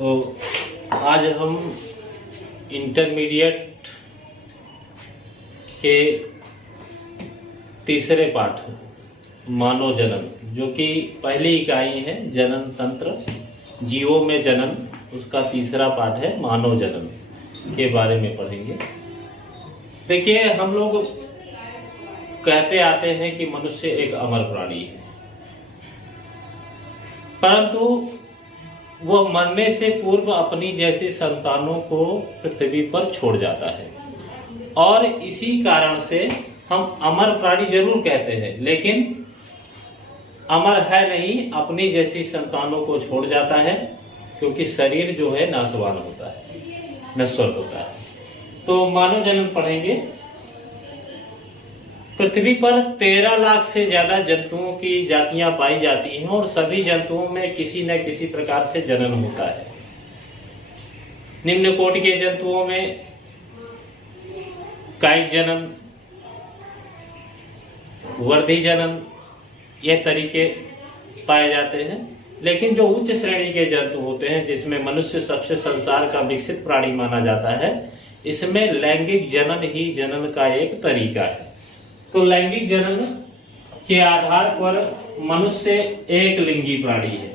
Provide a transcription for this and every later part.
तो आज हम इंटरमीडिएट के तीसरे पाठ मानव जनन, जो कि पहली इकाई है जनन तंत्र, जीवों में जनन, उसका तीसरा पाठ है मानव जनन के बारे में पढ़ेंगे। देखिए, हम लोग कहते आते हैं कि मनुष्य एक अमर प्राणी है, परंतु वह मरने से पूर्व अपनी जैसी संतानों को पृथ्वी पर छोड़ जाता है और इसी कारण से हम अमर प्राणी जरूर कहते हैं, लेकिन अमर है नहीं, अपनी जैसी संतानों को छोड़ जाता है, क्योंकि शरीर जो है नाशवान होता है, नश्वर होता है। तो मानव जन्म पढ़ेंगे। पृथ्वी पर 13 लाख से ज्यादा जंतुओं की जातियां पाई जाती हैं और सभी जंतुओं में किसी न किसी प्रकार से जनन होता है। निम्न कोटि के जंतुओं में कायिक जनन, वर्धी जनन, यह तरीके पाए जाते हैं। लेकिन जो उच्च श्रेणी के जंतु होते हैं, जिसमें मनुष्य सबसे संसार का विकसित प्राणी माना जाता है, इसमें लैंगिक जनन ही जनन का एक तरीका है। तो लैंगिक जनन के आधार पर मनुष्य एक लिंगी प्राणी है,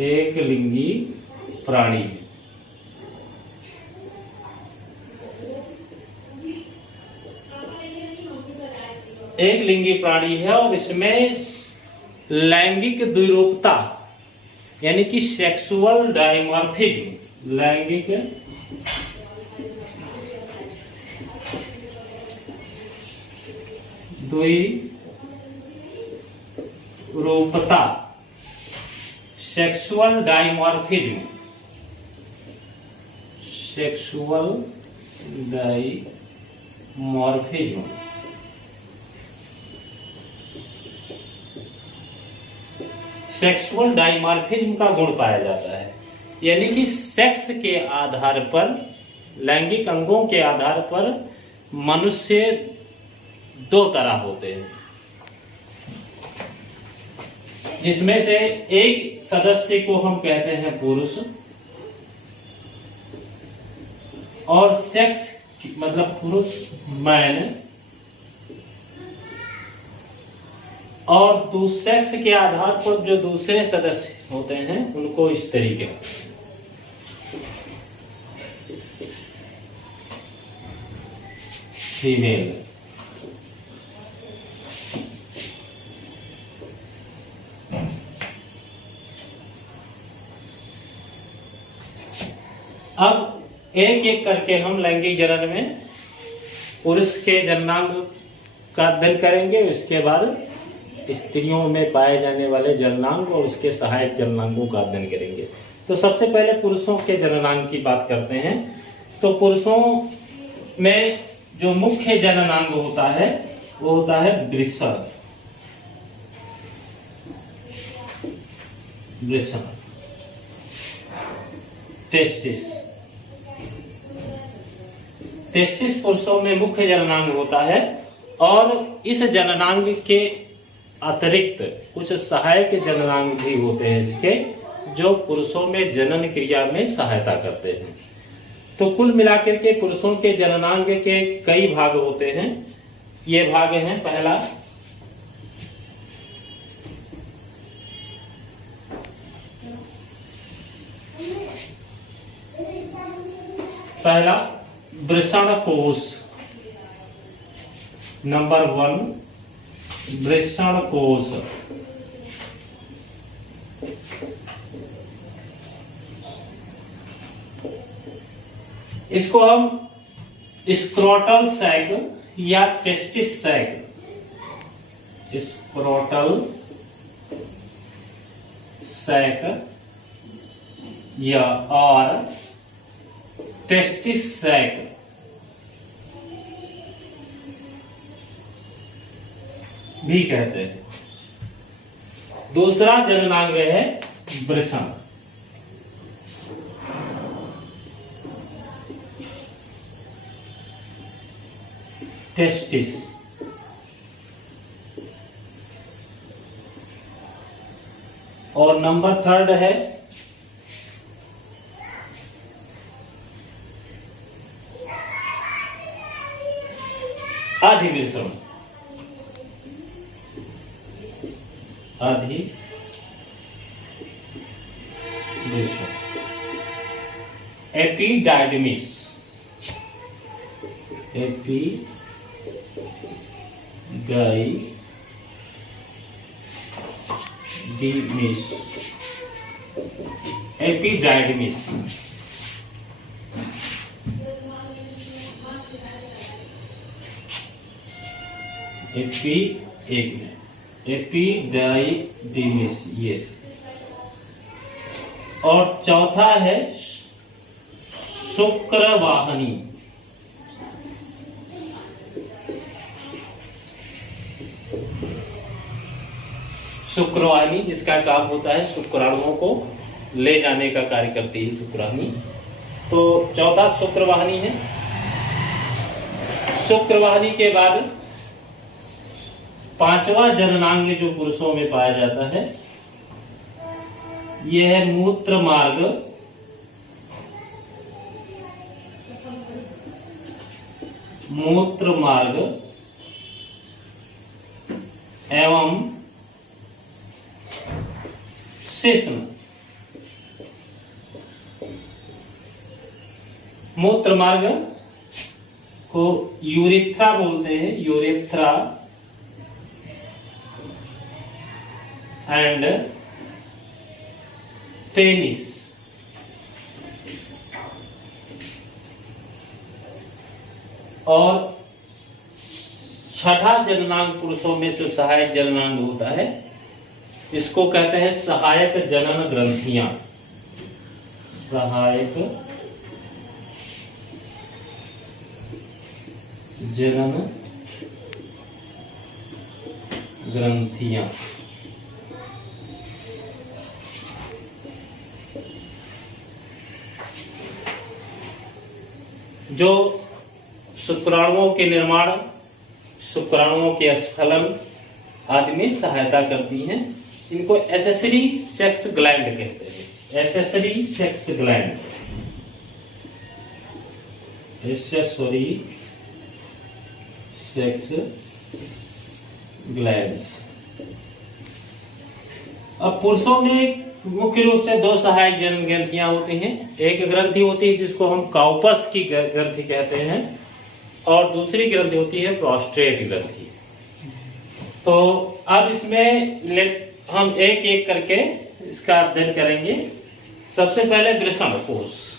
एक लिंगी प्राणी। एक लिंगी प्राणी है और इसमें लैंगिक द्विरूपता यानी कि सेक्सुअल डायमॉर्फिज्म, लैंगिक द्विरूपता, sexual dimorphism, sexual dimorphism, sexual dimorphism का गुण पाया जाता है। यानी कि सेक्स के आधार पर, लैंगिक अंगों के आधार पर मनुष्य दो तरह होते हैं, जिसमें से एक सदस्य को हम कहते हैं पुरुष, और सेक्स मतलब पुरुष मैन, और सेक्स के आधार पर जो दूसरे सदस्य होते हैं उनको इस तरीके फीमेल। अब एक एक करके हम लैंगिक जनन में पुरुष के जननांग का अध्ययन करेंगे, उसके बाद स्त्रियों में पाए जाने वाले जननांग और उसके सहायक जननांगों का अध्ययन करेंगे। तो सबसे पहले पुरुषों के जननांग की बात करते हैं। तो पुरुषों में जो मुख्य जननांग होता है वो होता है वृषण, टेस्टिस। टेस्टिस पुरुषों में मुख्य जननांग होता है और इस जननांग के अतिरिक्त कुछ सहायक जननांग भी होते हैं इसके, जो पुरुषों में जनन क्रिया में सहायता करते हैं। तो कुल मिलाकर के पुरुषों के जननांग के कई भाग होते हैं। ये भाग हैं, पहला वृषण कोश, नंबर 1 वृषण कोश। इसको हम स्क्रोटल सैक या टेस्टिस सैक, स्क्रोटल सैक या और टेस्टिस सैक भी कहते हैं। दूसरा जननांग है वृषण। टेस्टिस। और नंबर 3 है अधिवृषण। एपिडाइडमिस। एपिडाइडमिस। एपिडाइडिमिस, यस। और चौथा है शुक्रवाहिनी। शुक्रवाहिनी जिसका काम होता है शुक्राणुओं को ले जाने का कार्य करती है शुक्रवाहिनी। तो चौथा शुक्रवाहिनी है। शुक्रवाहिनी के बाद 5वां जननांग जो पुरुषों में पाया जाता है यह है मूत्र मार्ग। मूत्र मार्ग एवं शिश्न। मूत्र मार्ग को यूरेथ्रा बोलते हैं, यूरेथ्रा एंड पेनिस। और छठा जननांग पुरुषों में जो सहायक जननांग होता है इसको कहते हैं सहायक जनन ग्रंथियां। सहायक जनन ग्रंथियां। जो शुक्राणुओं के निर्माण, शुक्राणुओं के स्खलन आदि में सहायता करती हैं। इनको एसेसरी सेक्स ग्लैंड कहते हैं। Accessory sex gland, accessory sex glands. अब पुरुषों में मुख्य रूप से 2 सहायक जनन ग्रंथियां होती हैं। एक ग्रंथि होती है जिसको हम काउपस की ग्रंथि कहते हैं और दूसरी ग्रंथि होती है प्रोस्टेट ग्रंथि। तो अब इसमें हम एक एक करके इसका अध्ययन करेंगे। सबसे पहले वृषण कोष।